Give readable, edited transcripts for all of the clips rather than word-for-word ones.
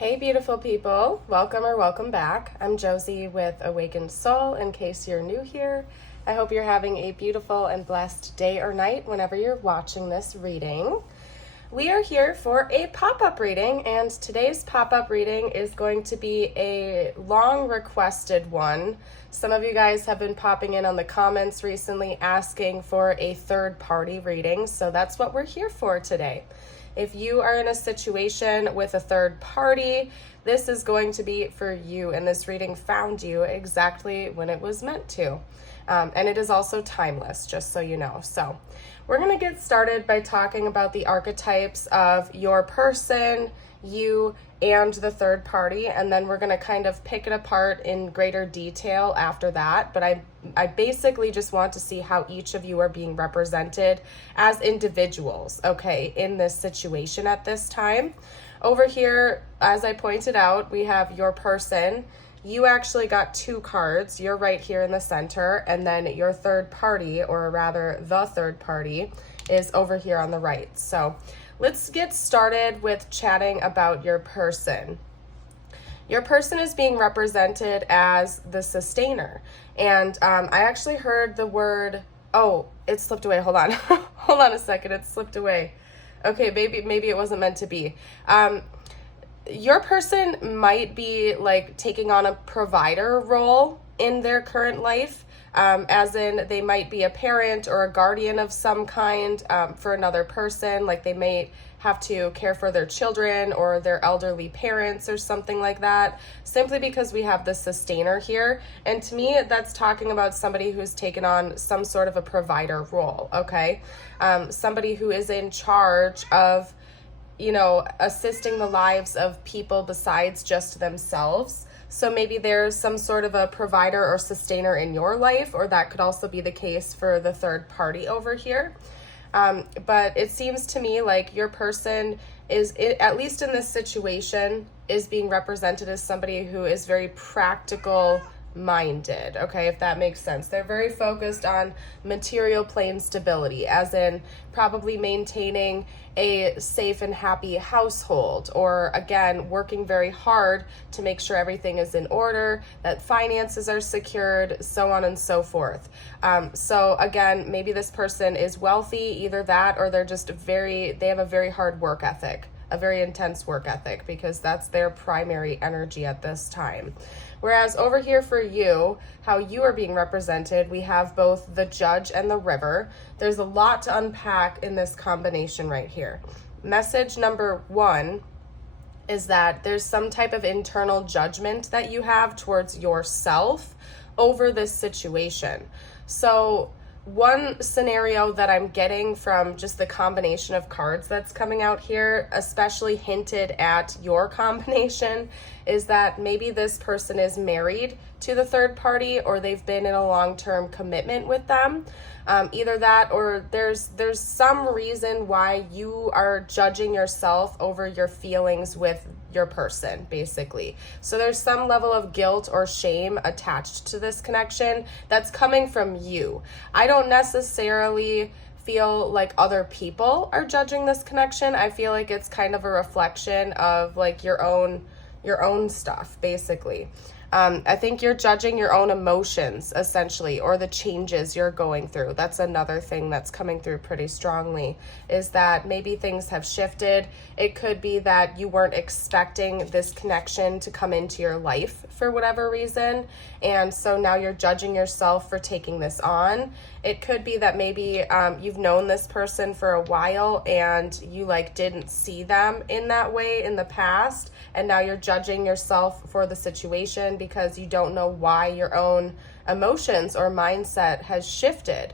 Hey beautiful people, welcome or welcome back. I'm Josie with Awakened Soul. In case you're new here, I hope you're having a beautiful and blessed day or night whenever you're watching this reading. We are here for a pop-up reading, and today's pop-up reading is going to be a long requested one. Some of you guys have been popping in on the comments recently asking for a third-party reading, so that's what we're here for today. If you are in a situation with a third party, this is going to be for you, and this reading found you exactly when it was meant to. And it is also timeless, just so you know. So we're going to get started by talking about the archetypes of your person, you, and the third party, and then we're going to kind of pick it apart in greater detail after that. But I basically just want to see how each of you are being represented as individuals, okay, in this situation at this time. Over here, as I pointed out, we have your person. You actually got two cards. You're right here in the center, and then your third party, or rather the third party, is over here on the right. So let's get started with chatting about your person. Your person is being represented as the sustainer. And I actually heard the word, oh, it slipped away. Hold on. Hold on a second. It slipped away. Okay, maybe it wasn't meant to be. Your person might be like taking on a provider role in their current life. As in they might be a parent or a guardian of some kind for another person, like they may have to care for their children or their elderly parents or something like that, simply because we have the sustainer here. And to me, that's talking about somebody who's taken on some sort of a provider role, okay? Somebody who is in charge of, you know, assisting the lives of people besides just themselves. So maybe there's some sort of a provider or sustainer in your life, or that could also be the case for the third party over here. But it seems to me like your person is, at least in this situation, is being represented as somebody who is very practical minded, okay, if that makes sense. They're very focused on material plane stability, as in probably maintaining a safe and happy household, or again, working very hard to make sure everything is in order, that finances are secured, so on and so forth. So again, maybe this person is wealthy, either that or they're just they have a very hard work ethic, a very intense work ethic, because that's their primary energy at this time. Whereas over here for you, how you are being represented, we have both the Judge and the River. There's a lot to unpack in this combination right here. Message number one is that there's some type of internal judgment that you have towards yourself over this situation. So one scenario that I'm getting from just the combination of cards that's coming out here, especially hinted at your combination, is that maybe this person is married to the third party, or they've been in a long-term commitment with them. Either that, or there's some reason why you are judging yourself over your feelings with your person, basically. So there's some level of guilt or shame attached to this connection that's coming from you. I don't necessarily feel like other people are judging this connection. I feel like it's kind of a reflection of like your own stuff, basically. I think you're judging your own emotions, essentially, or the changes you're going through. That's another thing that's coming through pretty strongly, is that maybe things have shifted. It could be that you weren't expecting this connection to come into your life for whatever reason, and so now you're judging yourself for taking this on. It could be that maybe you've known this person for a while and you like didn't see them in that way in the past, and now you're judging yourself for the situation because you don't know why your own emotions or mindset has shifted.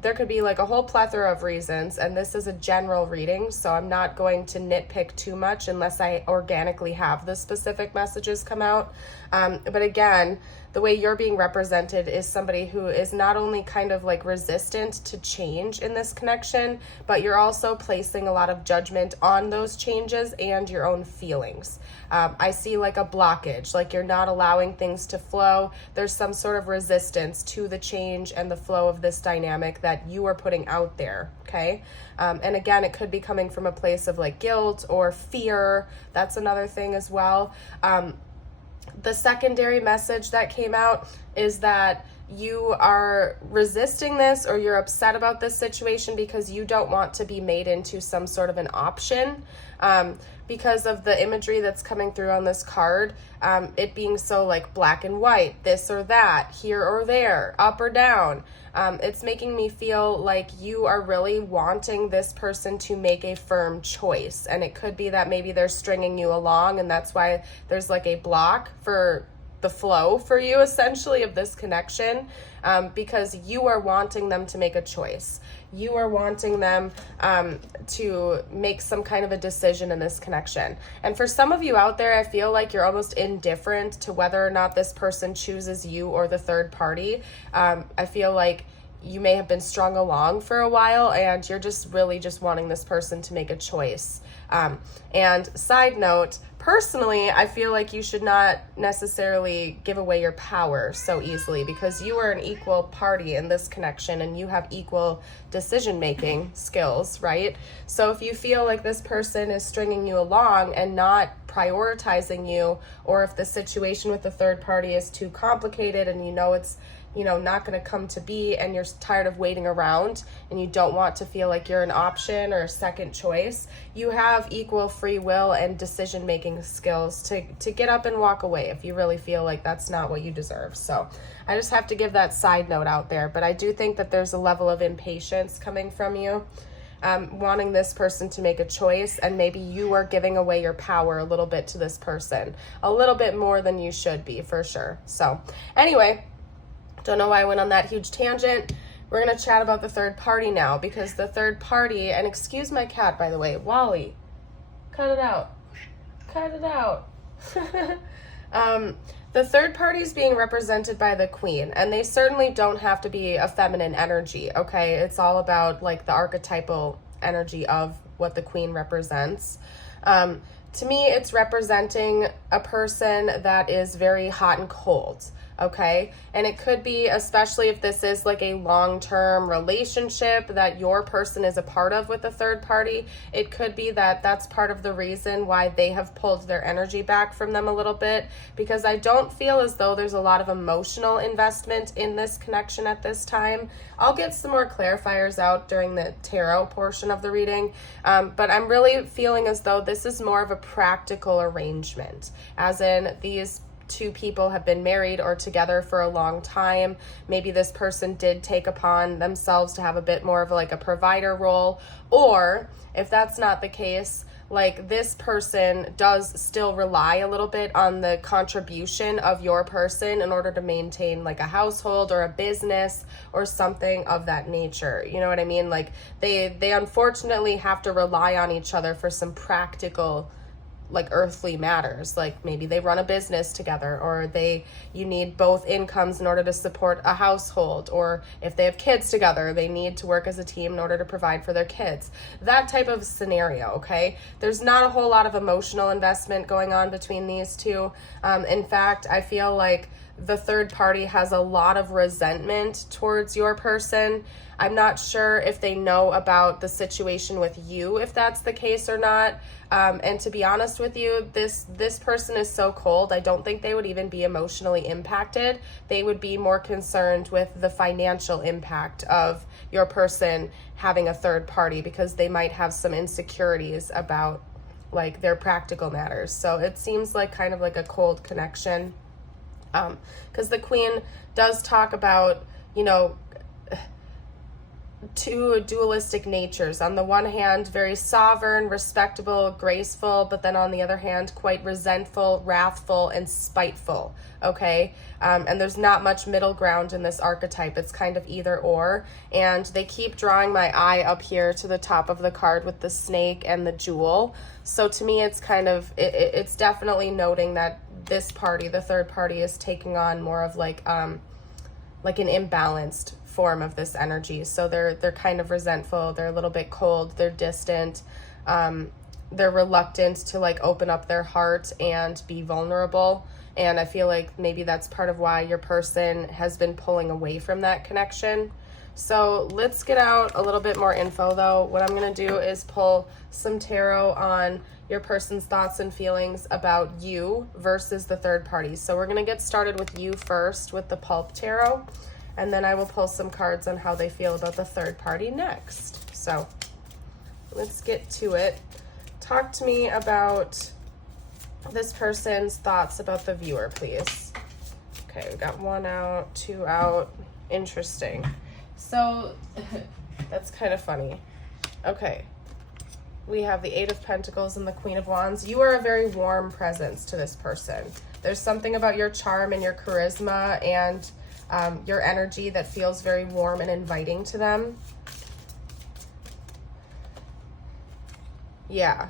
There could be like a whole plethora of reasons, and this is a general reading, so I'm not going to nitpick too much unless I organically have the specific messages come out. But again, the way you're being represented is somebody who is not only kind of like resistant to change in this connection, but you're also placing a lot of judgment on those changes and your own feelings. I see like a blockage, like you're not allowing things to flow. There's some sort of resistance to the change and the flow of this dynamic dynamic that you are putting out there, okay? And again, it could be coming from a place of like guilt or fear. That's another thing as well. The secondary message that came out is that you are resisting this, or you're upset about this situation because you don't want to be made into some sort of an option, because of the imagery that's coming through on this card, it being so like black and white, this or that, here or there, up or down. It's making me feel like you are really wanting this person to make a firm choice. And it could be that maybe they're stringing you along, and that's why there's like a block for the flow for you, essentially, of this connection, because you are wanting them to make a choice. You are wanting them to make some kind of a decision in this connection. And for some of you out there, I feel like you're almost indifferent to whether or not this person chooses you or the third party. I feel like you may have been strung along for a while, and you're just really just wanting this person to make a choice. And side note, personally, I feel like you should not necessarily give away your power so easily, because you are an equal party in this connection and you have equal decision-making skills, right? So if you feel like this person is stringing you along and not prioritizing you, or if the situation with the third party is too complicated and you know it's not going to come to be, and you're tired of waiting around and you don't want to feel like you're an option or a second choice, you have equal free will and decision-making skills to get up and walk away if you really feel like that's not what you deserve. So I just have to give that side note out there. But I do think that there's a level of impatience coming from you, wanting this person to make a choice, and maybe you are giving away your power a little bit to this person, a little bit more than you should be, for sure. So anyway, don't know why I went on that huge tangent. We're going to chat about the third party now, because the third party, and excuse my cat, by the way, Wally, cut it out. Cut it out. The third party is being represented by the Queen, and they certainly don't have to be a feminine energy, okay? It's all about like the archetypal energy of what the Queen represents. To me, it's representing a person that is very hot and cold. Okay. And it could be, especially if this is like a long-term relationship that your person is a part of with a third party, it could be that that's part of the reason why they have pulled their energy back from them a little bit, because I don't feel as though there's a lot of emotional investment in this connection at this time. I'll get some more clarifiers out during the tarot portion of the reading, but I'm really feeling as though this is more of a practical arrangement, as in these two people have been married or together for a long time. Maybe this person did take upon themselves to have a bit more of like a provider role, or if that's not the case, like this person does still rely a little bit on the contribution of your person in order to maintain like a household or a business or something of that nature. You know what I mean? Like they unfortunately have to rely on each other for some practical like earthly matters, like maybe they run a business together, or you need both incomes in order to support a household, or if they have kids together, they need to work as a team in order to provide for their kids. That type of scenario, okay? There's not a whole lot of emotional investment going on between these two. In fact, I feel like the third party has a lot of resentment towards your person. I'm not sure if they know about the situation with you, if that's the case or not. And to be honest with you, this person is so cold, I don't think they would even be emotionally impacted. They would be more concerned with the financial impact of your person having a third party, because they might have some insecurities about like their practical matters. So it seems like kind of like a cold connection. Because the Queen does talk about, two dualistic natures. On the one hand, very sovereign, respectable, graceful, but then on the other hand, quite resentful, wrathful, and spiteful, okay? And there's not much middle ground in this archetype. It's kind of either or. And they keep drawing my eye up here to the top of the card with the snake and the jewel. So to me, it's kind of, it's definitely noting that this party, the third party, is taking on more of like an imbalanced form of this energy. So they're kind of resentful, they're a little bit cold, they're distant, they're reluctant to like open up their heart and be vulnerable. And I feel like maybe that's part of why your person has been pulling away from that connection. So let's get out a little bit more info though. What I'm going to do is pull some tarot on your person's thoughts and feelings about you versus the third party. So we're going to get started with you first with the Pulp Tarot, and then I will pull some cards on how they feel about the third party next. So let's get to it. Talk to me about this person's thoughts about the viewer, please. Okay, we got 1 out, 2 out. Interesting. So that's kind of funny. Okay, we have the 8 of Pentacles and the Queen of Wands. You are a very warm presence to this person. There's something about your charm and your charisma and your energy that feels very warm and inviting to them. Yeah.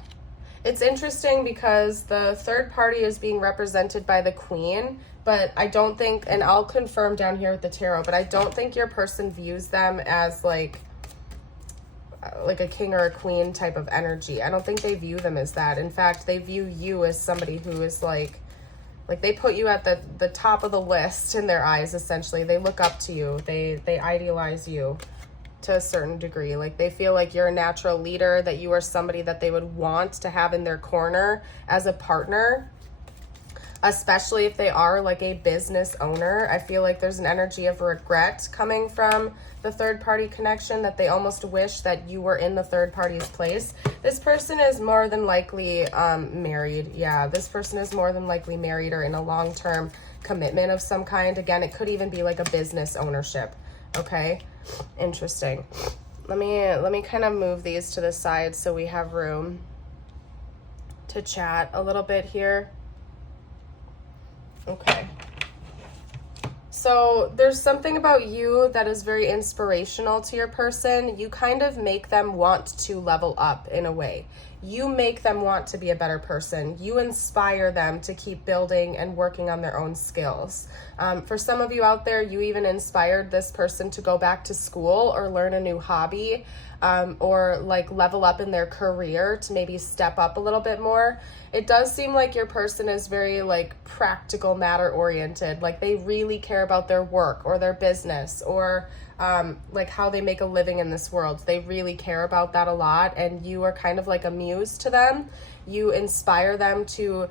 It's interesting because the third party is being represented by the Queen, but I don't think, and I'll confirm down here with the tarot, but I don't think your person views them as like a king or a queen type of energy. I don't think they view them as that. In fact, they view you as somebody who is like they put you at the top of the list in their eyes, essentially. They look up to you. They idealize you to a certain degree. Like they feel like you're a natural leader, that you are somebody that they would want to have in their corner as a partner, especially if they are like a business owner. I feel like there's an energy of regret coming from the third party connection, that they almost wish that you were in the third party's place. This person is more than likely married. Yeah, this person is more than likely married or in a long-term commitment of some kind. Again, it could even be like a business ownership. Okay, interesting. Let me kind of move these to the side so we have room to chat a little bit here. Okay. So there's something about you that is very inspirational to your person. You kind of make them want to level up in a way. You make them want to be a better person. You inspire them to keep building and working on their own skills. For some of you out there, you even inspired this person to go back to school or learn a new hobby, or like level up in their career to maybe step up a little bit more. It does seem like your person is very like practical, matter oriented. Like they really care about their work or their business or like how they make a living in this world. They really care about that a lot, and you are kind of like a muse to them. You inspire them to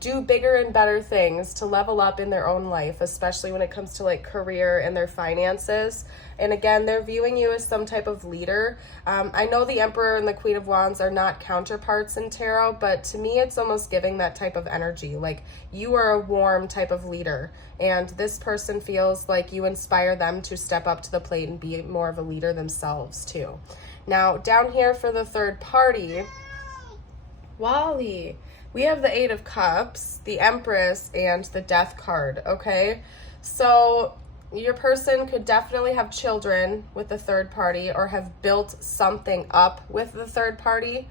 do bigger and better things, to level up in their own life, especially when it comes to like career and their finances. And again, they're viewing you as some type of leader. I know the Emperor and the Queen of Wands are not counterparts in tarot, but to me, it's almost giving that type of energy. Like you are a warm type of leader, and this person feels like you inspire them to step up to the plate and be more of a leader themselves too. Now, down here for the third party, Wally, we have the 8 of Cups, the Empress, and the Death card, okay? So your person could definitely have children with the third party or have built something up with the third party.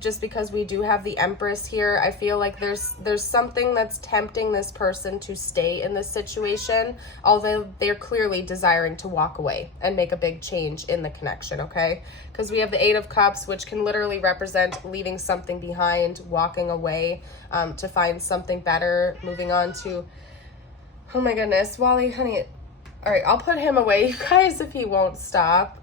Just because we do have the Empress here, I feel like there's something that's tempting this person to stay in this situation, although they're clearly desiring to walk away and make a big change in the connection, okay? Because we have the 8 of Cups, which can literally represent leaving something behind, walking away to find something better, moving on to, oh my goodness, Wally, honey. All right, I'll put him away, you guys, if he won't stop.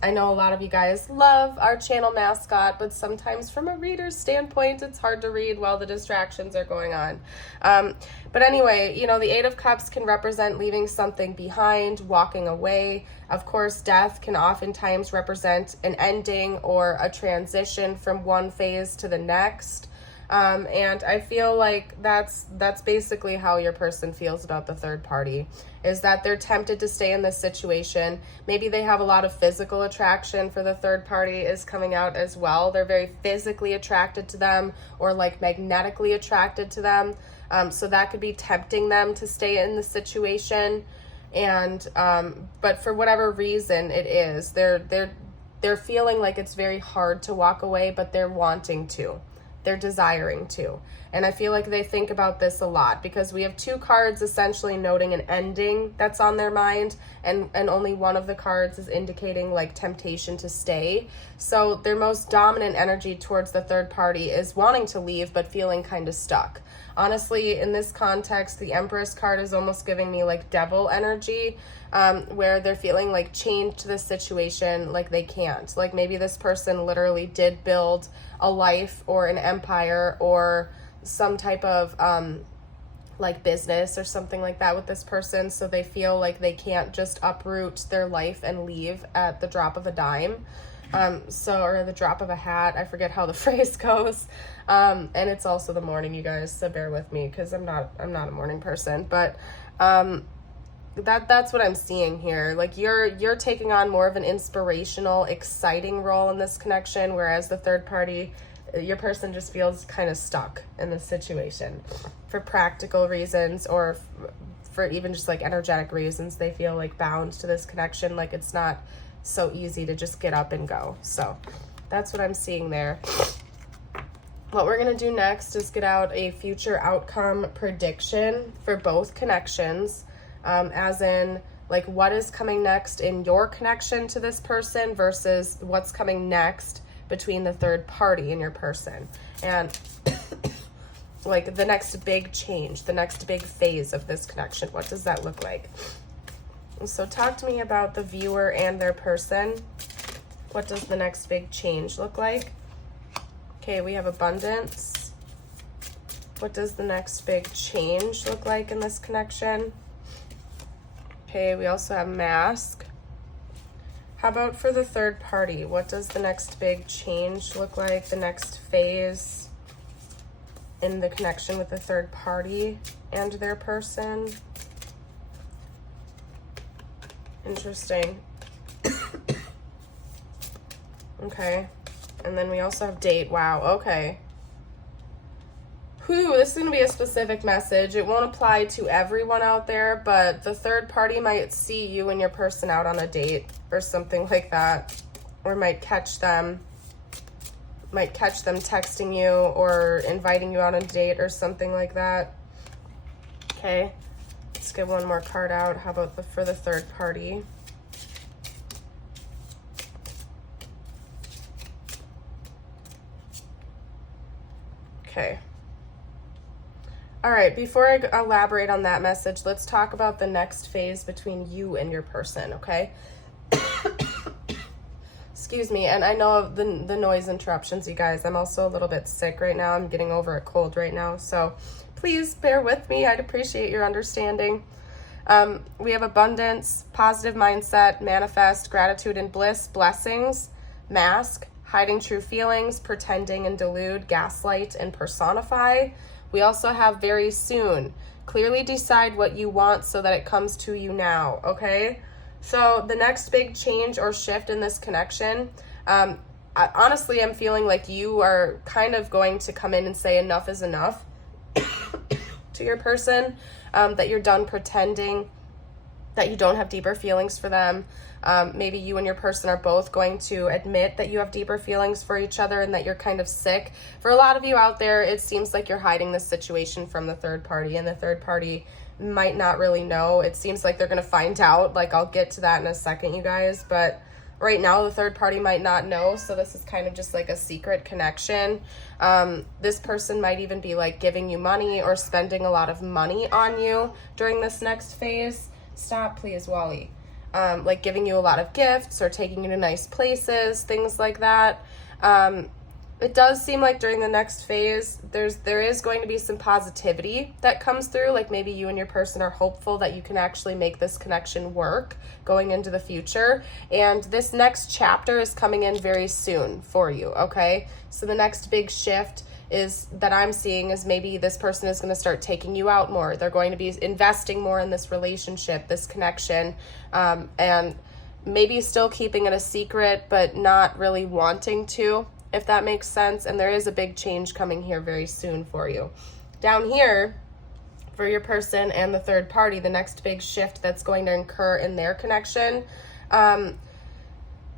I know a lot of you guys love our channel mascot, but sometimes from a reader's standpoint, it's hard to read while the distractions are going on. But anyway, you know, the 8 of Cups can represent leaving something behind, walking away. Of course, death can oftentimes represent an ending or a transition from one phase to the next. And I feel like that's basically how your person feels about the third party, is that they're tempted to stay in this situation. Maybe they have a lot of physical attraction for the third party is coming out as well. They're very physically attracted to them or like magnetically attracted to them. So that could be tempting them to stay in the situation. And, but for whatever reason it is, they're feeling like it's very hard to walk away, but they're wanting to. they're desiring to. And I feel like they think about this a lot because we have 2 cards essentially noting an ending that's on their mind, and only one of the cards is indicating like temptation to stay. So their most dominant energy towards the third party is wanting to leave but feeling kind of stuck. Honestly, in this context, the Empress card is almost giving me like devil energy, where they're feeling like chained to this situation, like they can't. Like maybe this person literally did build a life or an empire or some type of like business or something like that with this person, so they feel like they can't just uproot their life and leave at the drop of a dime, or the drop of a hat. I forget how the phrase goes. And it's also the morning, you guys, so bear with me because I'm not a morning person, but that's what I'm seeing here. Like you're taking on more of an inspirational, exciting role in this connection, whereas the third party, your person just feels kind of stuck in this situation for practical reasons, or for even just like energetic reasons. They feel like bound to this connection, like it's not so easy to just get up and go. So that's what I'm seeing there. What we're going to do next is get out a future outcome prediction for both connections, as in like what is coming next in your connection to this person versus what's coming next between the third party and your person, and like the next big change, the next big phase of this connection. What does that look like? So talk to me about the viewer and their person. What does the next big change look like? Okay, we have abundance. What does the next big change look like in this connection? Okay, we also have mask. How about for the third party? What does the next big change look like? The next phase in the connection with the third party and their person? Interesting. Okay. And then we also have date. Wow, okay. Whew, this is going to be a specific message. It won't apply to everyone out there, but the third party might see you and your person out on a date or something like that, or might catch them texting you or inviting you out on a date or something like that. Okay, let's get one more card out. How about for the third party? Okay. All right, before I elaborate on that message, let's talk about the next phase between you and your person, okay? Excuse me, and I know the noise interruptions, you guys. I'm also a little bit sick right now. I'm getting over a cold right now, so please bear with me. I'd appreciate your understanding. We have abundance, positive mindset, manifest, gratitude and bliss, blessings, mask, hiding true feelings, pretending and delude, gaslight and personify. We also have very soon. Clearly decide what you want so that it comes to you now, okay? So the next big change or shift in this connection, honestly, I'm feeling like you are kind of going to come in and say enough is enough to your person, that you're done pretending that you don't have deeper feelings for them. Maybe you and your person are both going to admit that you have deeper feelings for each other and that you're kind of sick. For a lot of you out there, it seems like you're hiding this situation from the third party, and the third party might not really know. It seems like they're going to find out. Like, I'll get to that in a second, you guys. But right now, the third party might not know. So this is kind of just like a secret connection. This person might even be like giving you money or spending a lot of money on you during this next phase. Stop, please, Wally. Like giving you a lot of gifts or taking you to nice places, things like that. It does seem like during the next phase, there is going to be some positivity that comes through. Like maybe you and your person are hopeful that you can actually make this connection work going into the future. And this next chapter is coming in very soon for you, okay? So the next big shift that I'm seeing is maybe this person is going to start taking you out more. They're going to be investing more in this relationship, this connection, and maybe still keeping it a secret, but not really wanting to, if that makes sense. And there is a big change coming here very soon for you. Down here, for your person and the third party, the next big shift that's going to occur in their connection,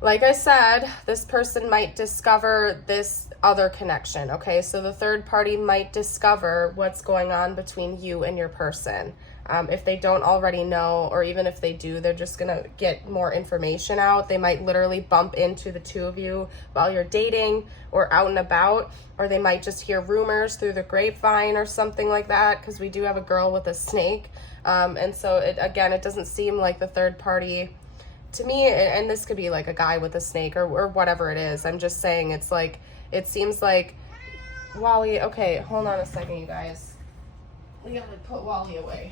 like I said, this person might discover this other connection, okay? So the third party might discover what's going on between you and your person. If they don't already know, or even if they do, they're just gonna get more information out. They might literally bump into the two of you while you're dating or out and about, or they might just hear rumors through the grapevine or something like that, because we do have a girl with a snake. And so, it doesn't seem like the third party, to me, and this could be like a guy with a snake or whatever it is. I'm just saying, it's like, it seems like Wally, okay, hold on a second, you guys. We gotta put Wally away.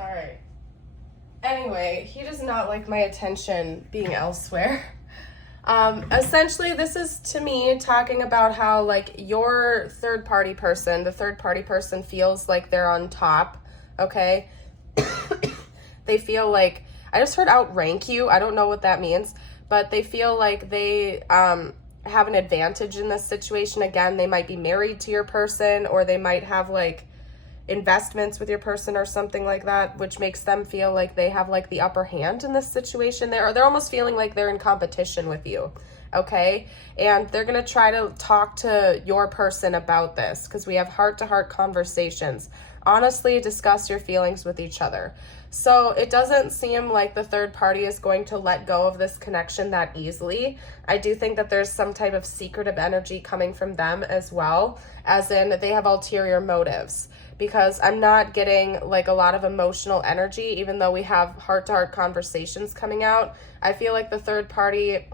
All right. Anyway, he does not like my attention being elsewhere. Essentially, this is, to me, talking about how, like, your third party person, the third party person feels like they're on top, okay? They feel like, I just heard outrank you. I don't know what that means, but they feel like they have an advantage in this situation. Again, they might be married to your person, or they might have, like, investments with your person or something like that, which makes them feel like they have like the upper hand in this situation. They're almost feeling like they're in competition with you, okay? And they're gonna try to talk to your person about this, because we have heart-to-heart conversations. Honestly, discuss your feelings with each other. So it doesn't seem like the third party is going to let go of this connection that easily. I do think that there's some type of secretive energy coming from them as well, as in they have ulterior motives, because I'm not getting like a lot of emotional energy, even though we have heart-to-heart conversations coming out. I feel like the third party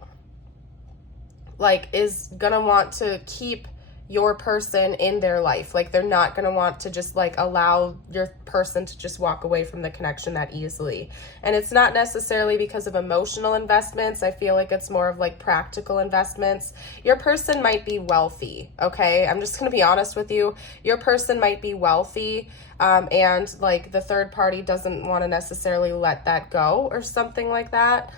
like is gonna want to keep your person in their life. Like, they're not going to want to just like allow your person to just walk away from the connection that easily. And it's not necessarily because of emotional investments. I feel like it's more of like practical investments. Your person might be wealthy, okay? I'm just going to be honest with you. Your person might be wealthy, and like the third party doesn't want to necessarily let that go or something like that.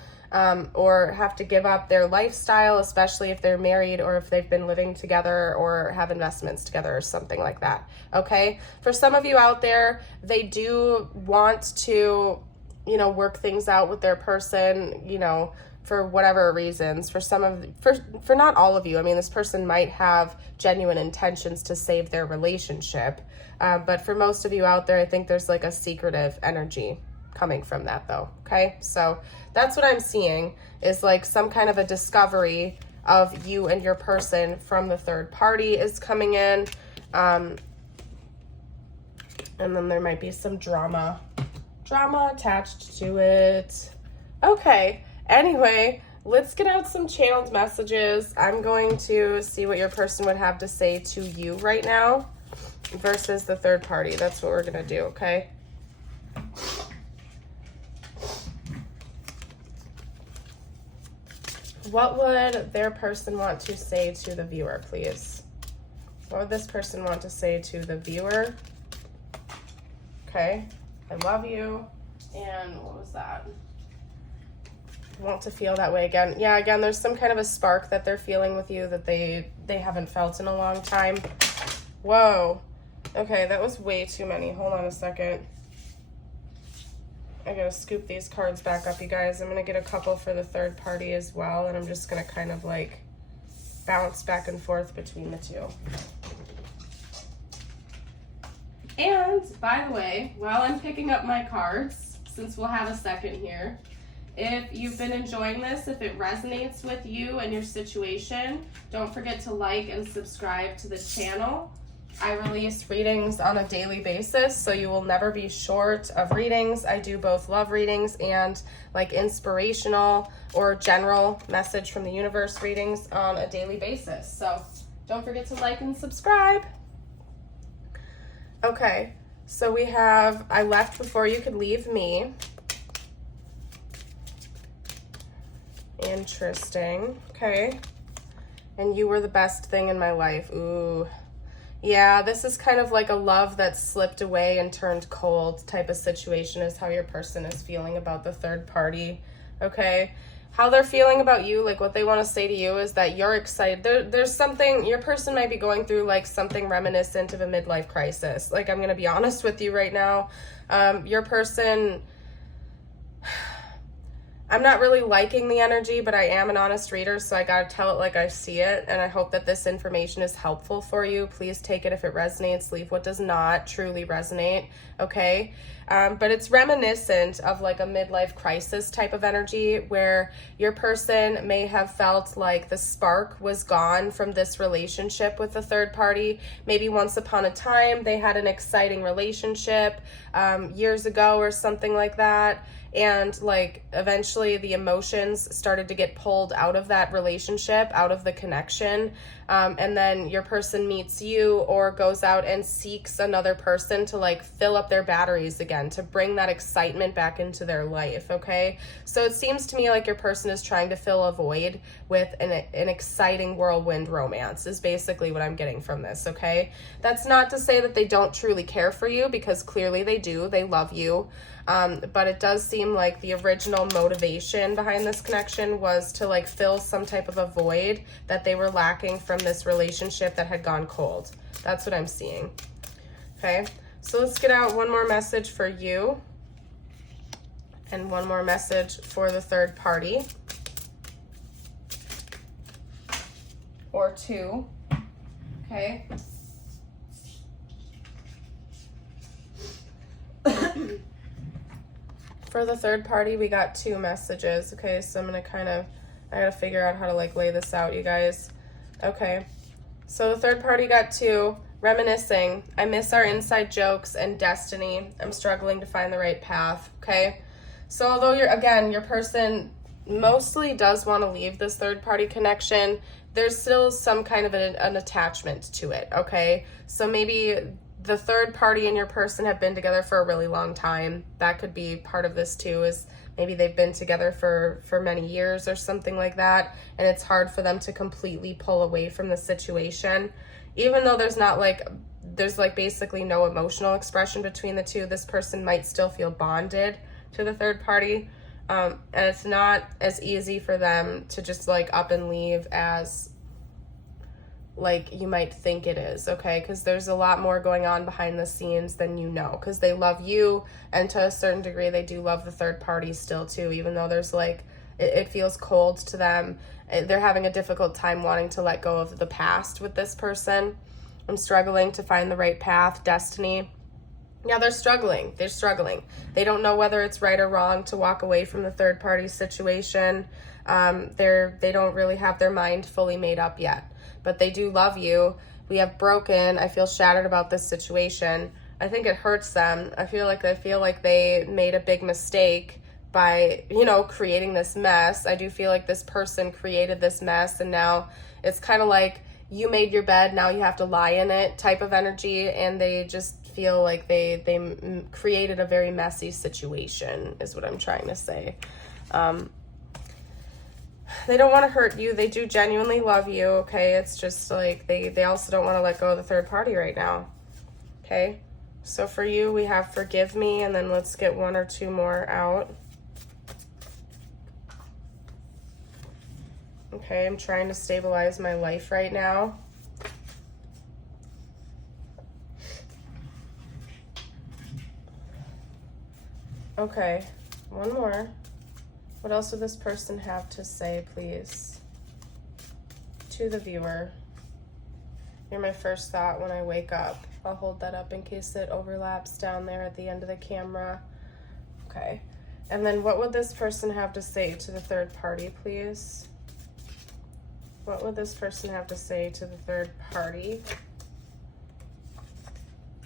Or have to give up their lifestyle, especially if they're married or if they've been living together or have investments together or something like that, okay? For some of you out there, they do want to, you know, work things out with their person, you know, for whatever reasons. For not all of you, I mean, this person might have genuine intentions to save their relationship, but for most of you out there, I think there's like a secretive energy coming from that though, okay? So that's what I'm seeing, is like some kind of a discovery of you and your person from the third party is coming in. And then there might be some drama attached to it. Okay, anyway, let's get out some channeled messages. I'm going to see what your person would have to say to you right now versus the third party. That's what we're gonna do, okay? What would their person want to say to the viewer, please? What would this person want to say to the viewer? Okay, I love you. And what was that? Want to feel that way again. Yeah, again, there's some kind of a spark that they're feeling with you that they haven't felt in a long time. Whoa. Okay, that was way too many. Hold on a second. I gotta scoop these cards back up, you guys. I'm gonna get a couple for the third party as well, and I'm just gonna kind of like bounce back and forth between the two. And by the way, while I'm picking up my cards, since we'll have a second here, if you've been enjoying this, if it resonates with you and your situation, don't forget to like and subscribe to the channel. I release readings on a daily basis, so you will never be short of readings. I do both love readings and like inspirational or general message from the universe readings on a daily basis. So don't forget to like and subscribe. Okay, so we have, I left before you could leave me. Interesting. Okay. And you were the best thing in my life. Ooh. Yeah, this is kind of like a love that slipped away and turned cold type of situation is how your person is feeling about the third party, okay? how they're feeling about you, like what they want to say to you is that you're excited. There's something, your person might be going through like something reminiscent of a midlife crisis. Like, I'm going to be honest with you right now. Your person, I'm not really liking the energy, but I am an honest reader, so I got to tell it like I see it, and I hope that this information is helpful for you. Please take it if it resonates, leave what does not truly resonate, okay? But it's reminiscent of like a midlife crisis type of energy where your person may have felt like the spark was gone from this relationship with the third party. Maybe once upon a time they had an exciting relationship years ago or something like that. And like eventually the emotions started to get pulled out of that relationship, out of the connection. And then your person meets you or goes out and seeks another person to like fill up their batteries again, to bring that excitement back into their life, okay? So it seems to me like your person is trying to fill a void with an exciting whirlwind romance is basically what I'm getting from this, okay? That's not to say that they don't truly care for you, because clearly they do. They love you. But it does seem like the original motivation behind this connection was to like fill some type of a void that they were lacking from this relationship that had gone cold. That's what I'm seeing. Okay, so let's get out one more message for you and one more message for the third party, or two. Okay. For the third party, we got two messages. Okay, so I'm going to I got to figure out how to like lay this out, you guys. Okay, so the third party got two. Reminiscing. I miss our inside jokes and destiny. I'm struggling to find the right path. Okay, so although your person mostly does want to leave this third party connection, there's still some kind of an attachment to it. Okay, so maybe the third party and your person have been together for a really long time. That could be part of this too, is maybe they've been together for many years or something like that, and it's hard for them to completely pull away from the situation. Even though there's basically no emotional expression between the two, this person might still feel bonded to the third party. And it's not as easy for them to just like up and leave as like you might think it is, okay? Because there's a lot more going on behind the scenes than you know, because they love you, and to a certain degree they do love the third party still too, even though there's like it feels cold to them. They're having a difficult time wanting to let go of the past with this person. I'm struggling to find the right path. Destiny. Yeah, they're struggling. They don't know whether it's right or wrong to walk away from the third party situation. They don't really have their mind fully made up yet, but they do love you. We have broken. I feel shattered about this situation. I think it hurts them. I feel like they made a big mistake by, creating this mess. I do feel like this person created this mess, and now it's kind of like you made your bed, now you have to lie in it type of energy, and they just feel like they created a very messy situation is what I'm trying to say. They don't want to hurt you. They do genuinely love you, okay? It's just like they also don't want to let go of the third party right now, okay? So for you, we have forgive me, and then let's get one or two more out. Okay, I'm trying to stabilize my life right now. Okay, one more. What else would this person have to say, please? To the viewer. You're my first thought when I wake up. I'll hold that up in case it overlaps down there at the end of the camera. Okay. And then what would this person have to say to the third party, please? What would this person have to say to the third party?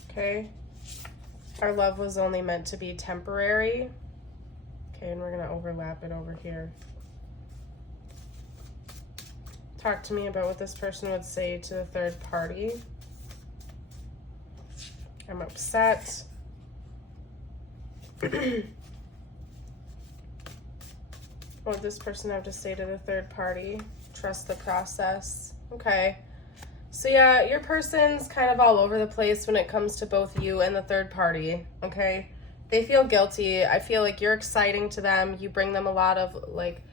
Okay. Our love was only meant to be temporary. Okay, and we're going to overlap it over here. Talk to me about what this person would say to the third party. I'm upset. What would this person have to say to the third party? Trust the process. Okay. So yeah, your person's kind of all over the place when it comes to both you and the third party, okay? They feel guilty. I feel like you're exciting to them. You bring them a lot of like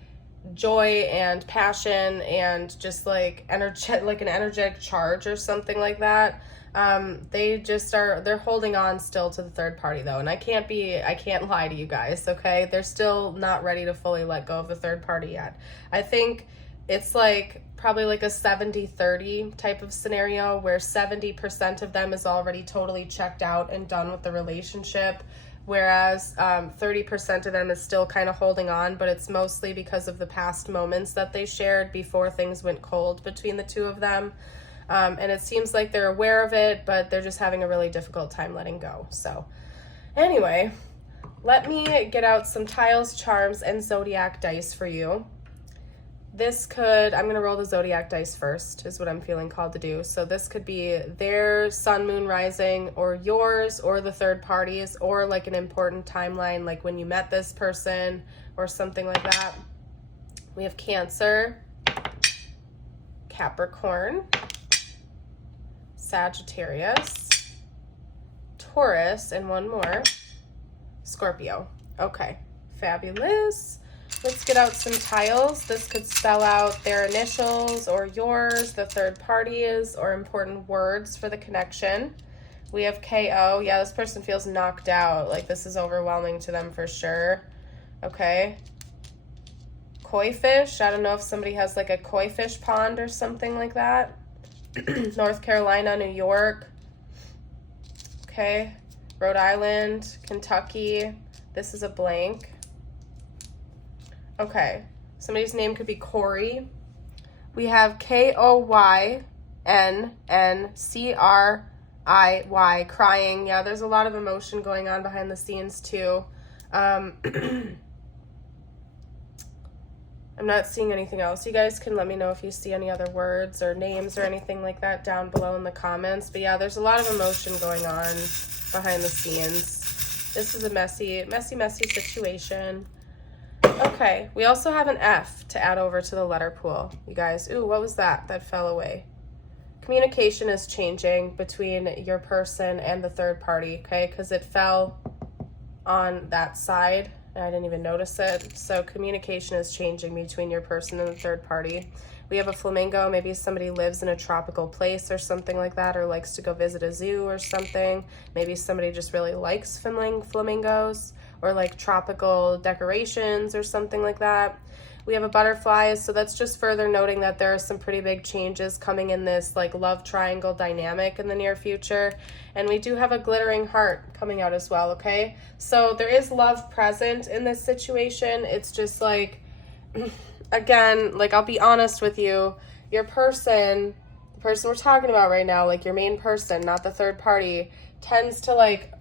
joy and passion and just like an energetic charge or something like that. They're holding on still to the third party though. And I can't lie to you guys, okay? They're still not ready to fully let go of the third party yet. I think it's like probably like a 70-30 type of scenario where 70% of them is already totally checked out and done with the relationship, whereas 30% of them is still kind of holding on, but it's mostly because of the past moments that they shared before things went cold between the two of them. And it seems like they're aware of it, but they're just having a really difficult time letting go. So anyway, let me get out some tiles, charms, and zodiac dice for you. I'm going to roll the zodiac dice first, is what I'm feeling called to do. So this could be their sun, moon, rising, or yours, or the third parties, or like an important timeline, like when you met this person, or something like that. We have Cancer, Capricorn, Sagittarius, Taurus, and one more, Scorpio. Okay, fabulous. Let's get out some tiles. This could spell out their initials or yours, the third parties, or important words for the connection. We have KO. Yeah, this person feels knocked out. Like this is overwhelming to them for sure. Okay. Koi fish. I don't know if somebody has like a koi fish pond or something like that. North Carolina, New York. Okay. Rhode Island, Kentucky. This is a blank. Okay, somebody's name could be Corey. We have KOYNNCRIY, crying. Yeah, there's a lot of emotion going on behind the scenes too. I'm not seeing anything else. You guys can let me know if you see any other words or names or anything like that down below in the comments. But yeah, there's a lot of emotion going on behind the scenes. This is a messy situation. Okay, we also have an F to add over to the letter pool, you guys. Ooh, what was that? That fell away. Communication is changing between your person and the third party, okay? Because it fell on that side, and I didn't even notice it. So communication is changing between your person and the third party. We have a flamingo. Maybe somebody lives in a tropical place or something like that, or likes to go visit a zoo or something. Maybe somebody just really likes flamingos, or like tropical decorations or something like that. We have a butterfly, so that's just further noting that there are some pretty big changes coming in this like love triangle dynamic in the near future. And we do have a glittering heart coming out as well, okay? So there is love present in this situation. It's just like, again, like I'll be honest with you, your person, the person we're talking about right now, like your main person, not the third party, tends to like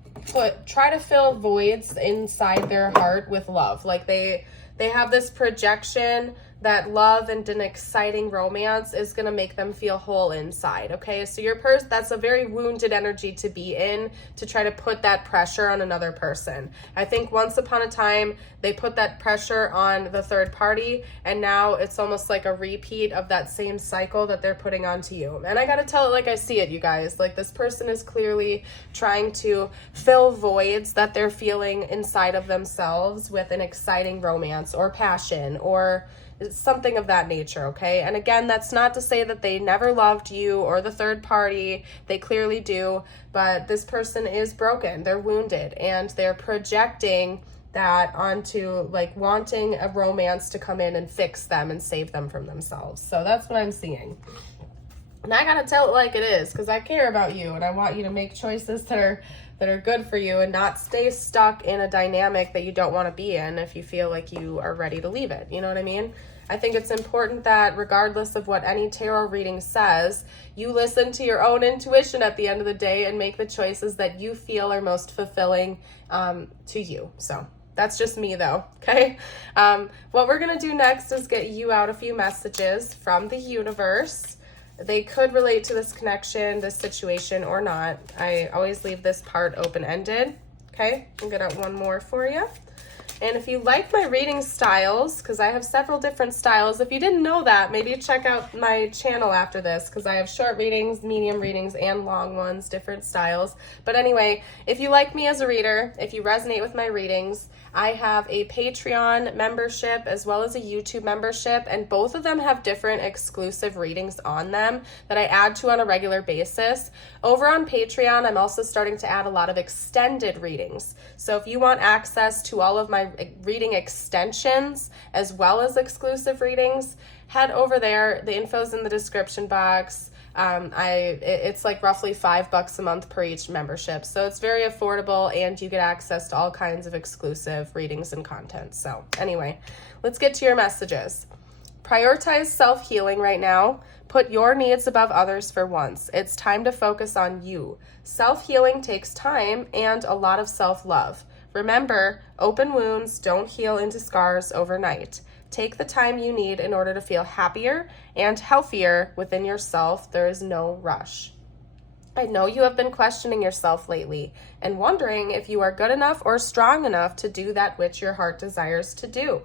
try to fill voids inside their heart with love. Like they have this projection that love and an exciting romance is going to make them feel whole inside, okay? So your person, that's a very wounded energy to be in, to try to put that pressure on another person. I think once upon a time, they put that pressure on the third party, and now it's almost like a repeat of that same cycle that they're putting onto you. And I got to tell it like I see it, you guys. Like this person is clearly trying to fill voids that they're feeling inside of themselves with an exciting romance or passion or something of that nature, okay? And again, that's not to say that they never loved you or the third party. They clearly do, but this person is broken. They're wounded, and they're projecting that onto like wanting a romance to come in and fix them and save them from themselves. So that's what I'm seeing. And I gotta tell it like it is, because I care about you and I want you to make choices that are good for you and not stay stuck in a dynamic that you don't want to be in if you feel like you are ready to leave it. You know what I mean? I think it's important that regardless of what any tarot reading says, you listen to your own intuition at the end of the day and make the choices that you feel are most fulfilling to you. So that's just me though, okay? What we're gonna do next is get you out a few messages from the universe. They could relate to this connection, this situation, or not. I always leave this part open-ended, okay? I'll get out one more for you. And if you like my reading styles, because I have several different styles, if you didn't know that, maybe check out my channel after this, because I have short readings, medium readings, and long ones, different styles. But anyway, if you like me as a reader, if you resonate with my readings, I have a Patreon membership as well as a YouTube membership, and both of them have different exclusive readings on them that I add to on a regular basis. Over on Patreon, I'm also starting to add a lot of extended readings. So if you want access to all of my reading extensions as well as exclusive readings, head over there. The info's in the description box. It's like roughly $5 a month per each membership. So it's very affordable, and you get access to all kinds of exclusive readings and content. So anyway, let's get to your messages. Prioritize self-healing right now. Put your needs above others for once. It's time to focus on you. Self-healing takes time and a lot of self-love. Remember, open wounds don't heal into scars overnight. Take the time you need in order to feel happier and healthier within yourself. There is no rush. I know you have been questioning yourself lately and wondering if you are good enough or strong enough to do that which your heart desires to do.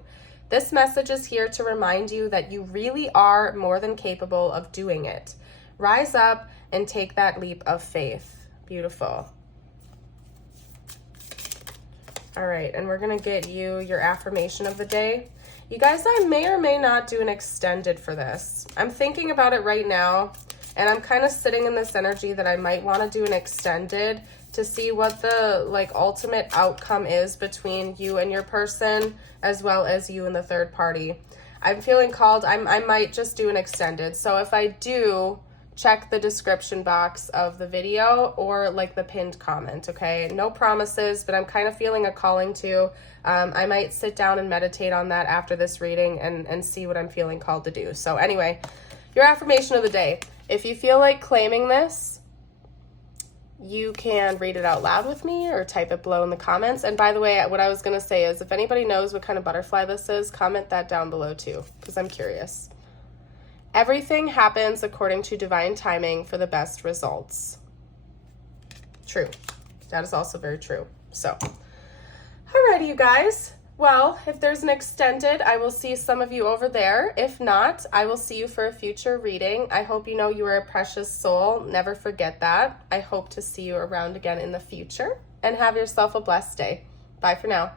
This message is here to remind you that you really are more than capable of doing it. Rise up and take that leap of faith. Beautiful. All right, and we're going to get you your affirmation of the day. You guys, I may or may not do an extended for this. I'm thinking about it right now, and I'm kind of sitting in this energy that I might want to do an extended to see what the ultimate outcome is between you and your person, as well as you and the third party. I'm feeling called. I might just do an extended. So if I do, check the description box of the video or the pinned comment, okay? No promises, but I'm kind of feeling a calling to. I might sit down and meditate on that after this reading and see what I'm feeling called to do. So anyway, your affirmation of the day. If you feel like claiming this, you can read it out loud with me or type it below in the comments. And by the way, what I was going to say is if anybody knows what kind of butterfly this is, comment that down below too, because I'm curious. Everything happens according to divine timing for the best results. True. That is also very true. So, alrighty, you guys. Well, if there's an extended, I will see some of you over there. If not, I will see you for a future reading. I hope you know you are a precious soul. Never forget that. I hope to see you around again in the future. And have yourself a blessed day. Bye for now.